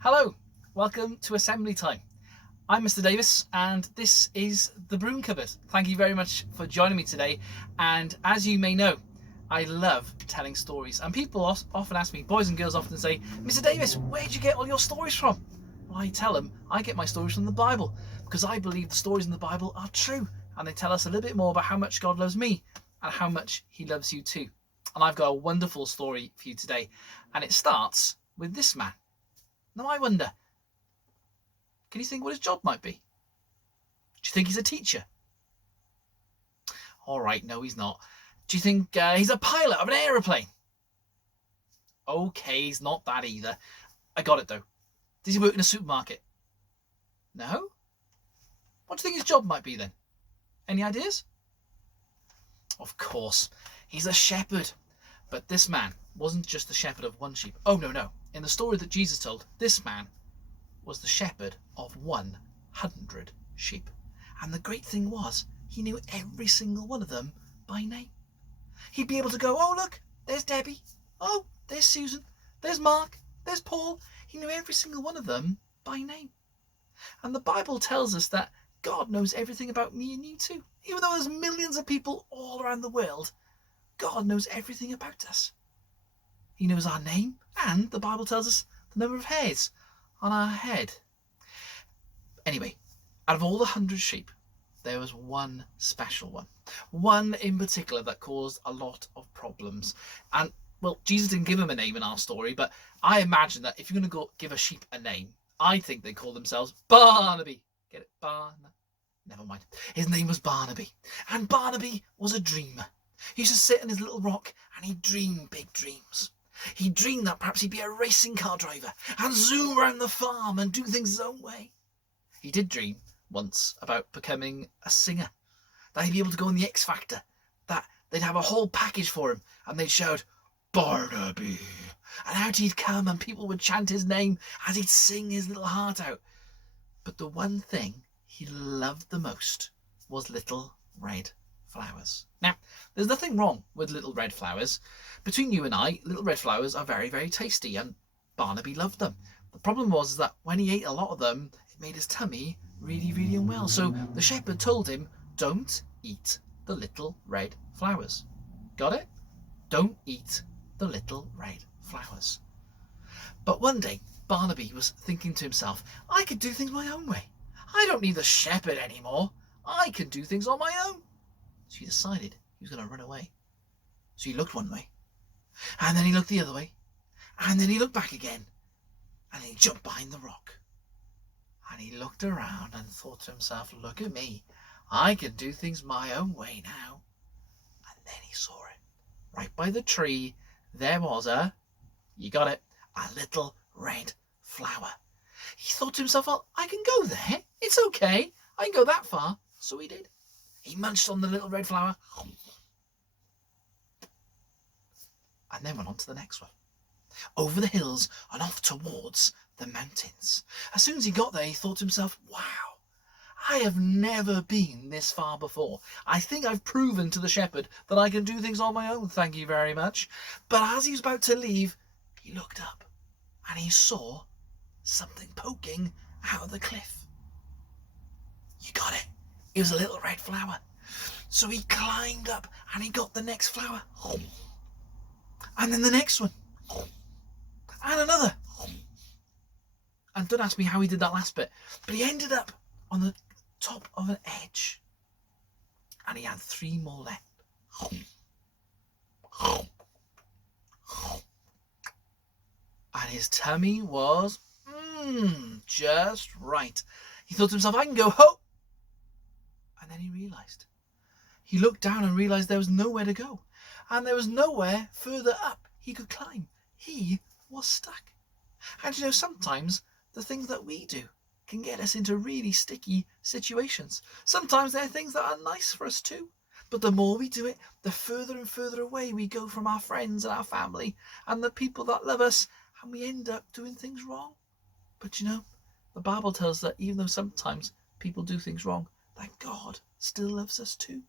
Hello, welcome to Assembly Time. I'm Mr. Davis and this is the Broom Cupboard. Thank you very much for joining me today. And as you may know, I love telling stories. And people often ask me, boys and girls often say, Mr. Davis, where'd you get all your stories from? Well, I tell them I get my stories from the Bible because I believe the stories in the Bible are true. And they tell us a little bit more about how much God loves me and how much he loves you too. And I've got a wonderful story for you today. And it starts with this man. Now I wonder, can you think what his job might be? Do you think he's a teacher? All right, no, he's not. Do you think he's a pilot of an aeroplane? Okay, he's not that either. I got it though. Does he work in a supermarket? No? What do you think his job might be then? Any ideas? Of course, he's a shepherd. But this man wasn't just the shepherd of one sheep. Oh, no. In the story that Jesus told, this man was the shepherd of 100 sheep. And the great thing was, he knew every single one of them by name. He'd be able to go, oh, look, there's Debbie. Oh, there's Susan. There's Mark. There's Paul. He knew every single one of them by name. And the Bible tells us that God knows everything about me and you too. Even though there's millions of people all around the world, God knows everything about us. He knows our name, and the Bible tells us the number of hairs on our head. Anyway, out of all the 100 sheep, there was one special one. One in particular that caused a lot of problems. And, well, Jesus didn't give him a name in our story, but I imagine that if you're going to go give a sheep a name, I think they call themselves Barnaby. Get it? Never mind. His name was Barnaby. And Barnaby was a dreamer. He used to sit on his little rock and he'd dream big dreams. He dreamed that perhaps he'd be a racing car driver and zoom around the farm and do things his own way. He did dream once about becoming a singer, that he'd be able to go in the X Factor, that they'd have a whole package for him and they'd shout, Barnaby. And out he'd come and people would chant his name as he'd sing his little heart out. But the one thing he loved the most was little red flowers. Now, there's nothing wrong with little red flowers. Between you and I, little red flowers are very, very tasty, and Barnaby loved them. The problem was that when he ate a lot of them, it made his tummy really, really unwell. So the shepherd told him, don't eat the little red flowers. Got it? Don't eat the little red flowers. But one day, Barnaby was thinking to himself, I could do things my own way. I don't need the shepherd anymore. I can do things on my own. So he decided he was going to run away. So he looked one way, and then he looked the other way, and then he looked back again, and he jumped behind the rock. And he looked around and thought to himself, look at me. I can do things my own way now. And then he saw it. Right by the tree, there was you got it, a little red flower. He thought to himself, well, I can go there. It's okay. I can go that far. So he did. He munched on the little red flower and then went on to the next one. Over the hills and off towards the mountains. As soon as he got there, he thought to himself, wow, I have never been this far before. I think I've proven to the shepherd that I can do things on my own, thank you very much. But as he was about to leave, he looked up and he saw something poking out of the cliff. You got it. It was a little red flower. So he climbed up and he got the next flower. And then the next one. And another. And don't ask me how he did that last bit. But he ended up on the top of an edge. And he had 3 more left. And his tummy was just right. He thought to himself, I can go home. And then he realised. He looked down and realised there was nowhere to go. And there was nowhere further up he could climb. He was stuck. And you know, sometimes the things that we do can get us into really sticky situations. Sometimes they're things that are nice for us too. But the more we do it, the further and further away we go from our friends and our family and the people that love us, and we end up doing things wrong. But you know, the Bible tells us that even though sometimes people do things wrong, that God still loves us too.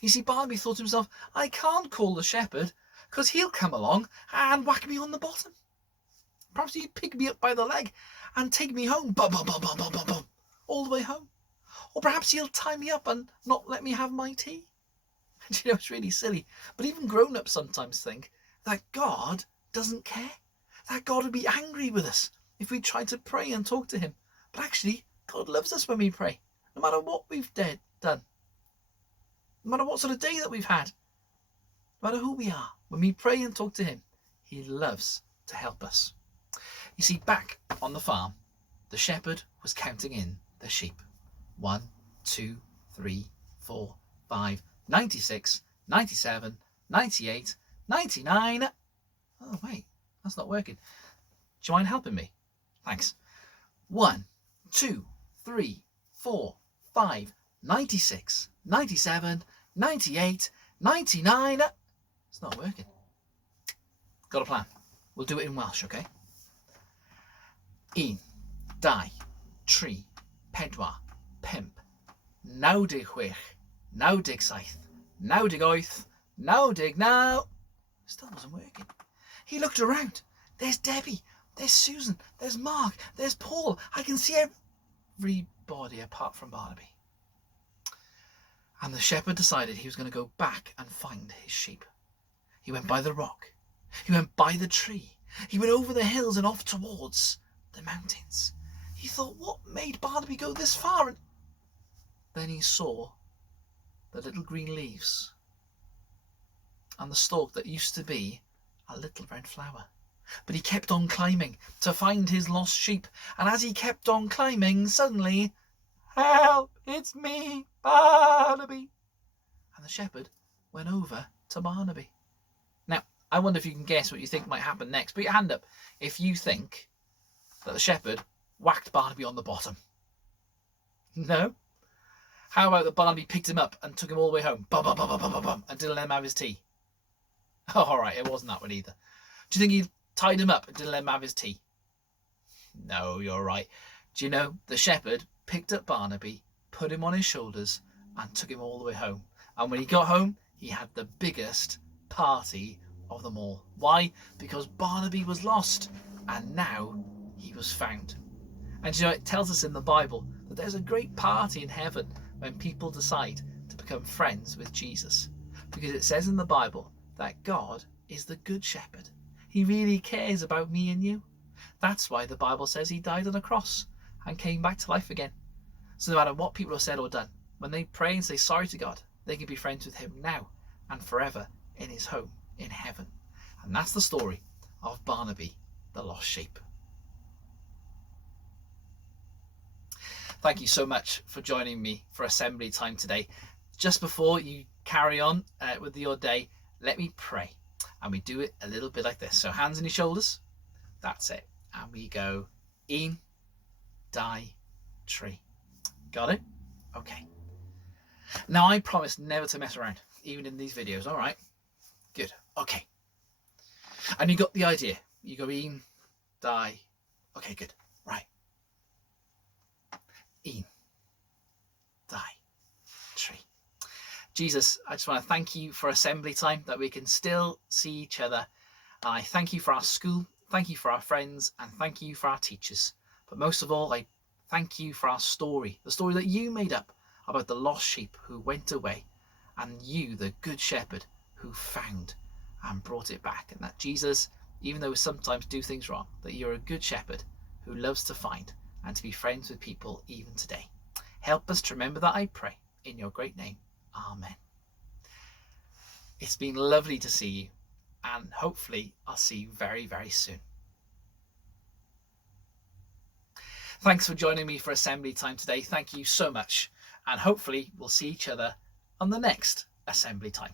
You see, Barnaby thought to himself, I can't call the shepherd because he'll come along and whack me on the bottom. Perhaps he'd pick me up by the leg and take me home. Bum, bum, bum, bum, bum, bum, bum, all the way home. Or perhaps he'll tie me up and not let me have my tea. And you know, it's really silly. But even grown-ups sometimes think that God doesn't care. That God would be angry with us if we tried to pray and talk to him. But actually, God loves us when we pray. No matter what we've done. No matter what sort of day that we've had. No matter who we are. When we pray and talk to him, he loves to help us. You see, back on the farm, the shepherd was counting in the sheep. 1, 2, 3, 4, 5, 96, 97, 98, 99. Oh, wait, that's not working. Do you mind helping me? Thanks. 1, 2, 3, 4, 5, 96, 97, 98, 99. It's not working. Got a plan. We'll do it in Welsh, okay? 1, 2, 3, 4, 5, 96, 97, 98, 99. Still wasn't working. He looked around. There's Debbie. There's Susan. There's Mark. There's Paul. I can see everybody apart from Barnaby. And the shepherd decided he was going to go back and find his sheep. He went by the rock. He went by the tree. He went over the hills and off towards the mountains. He thought, what made Barnaby go this far? And then he saw the little green leaves and the stalk that used to be a little red flower. But he kept on climbing to find his lost sheep. And as he kept on climbing, suddenly, help, it's me, Barnaby. And the shepherd went over to Barnaby. Now, I wonder if you can guess what you think might happen next. Put your hand up if you think that the shepherd whacked Barnaby on the bottom. No? How about that Barnaby picked him up and took him all the way home, bum, bum, bum, bum, bum, bum, and didn't let him have his tea? Oh, all right, it wasn't that one either. Do you think he tied him up and didn't let him have his tea? No, you're right. Do you know, the shepherd picked up Barnaby, put him on his shoulders, and took him all the way home. And when he got home, he had the biggest party of them all. Why? Because Barnaby was lost, and now he was found. And you know, it tells us in the Bible that there's a great party in heaven when people decide to become friends with Jesus. Because it says in the Bible that God is the good shepherd. He really cares about me and you. That's why the Bible says he died on a cross and came back to life again. So no matter what people have said or done, when they pray and say sorry to God, they can be friends with him now and forever in his home in heaven. And that's the story of Barnaby, the lost sheep. Thank you so much for joining me for Assembly Time today. Just before you carry on with your day, let me pray. And we do it a little bit like this. So hands on your shoulders. That's it. And we go 1, 2, 3. Got it? Okay. Now I promise never to mess around, even in these videos. All right. Good. Okay. And you got the idea. You go 1, 2. Okay, good. Right. 1, 2, 3. Jesus, I just want to thank you for Assembly Time, that we can still see each other. And I thank you for our school, thank you for our friends, and thank you for our teachers. But most of all, I thank you for our story, the story that you made up about the lost sheep who went away, and you, the good shepherd, who found and brought it back. And that Jesus, even though we sometimes do things wrong, that you're a good shepherd who loves to find and to be friends with people even today. Help us to remember that, I pray, in your great name. Amen. It's been lovely to see you, and hopefully I'll see you very, very soon. Thanks for joining me for Assembly Time today. Thank you so much, and hopefully we'll see each other on the next Assembly Time.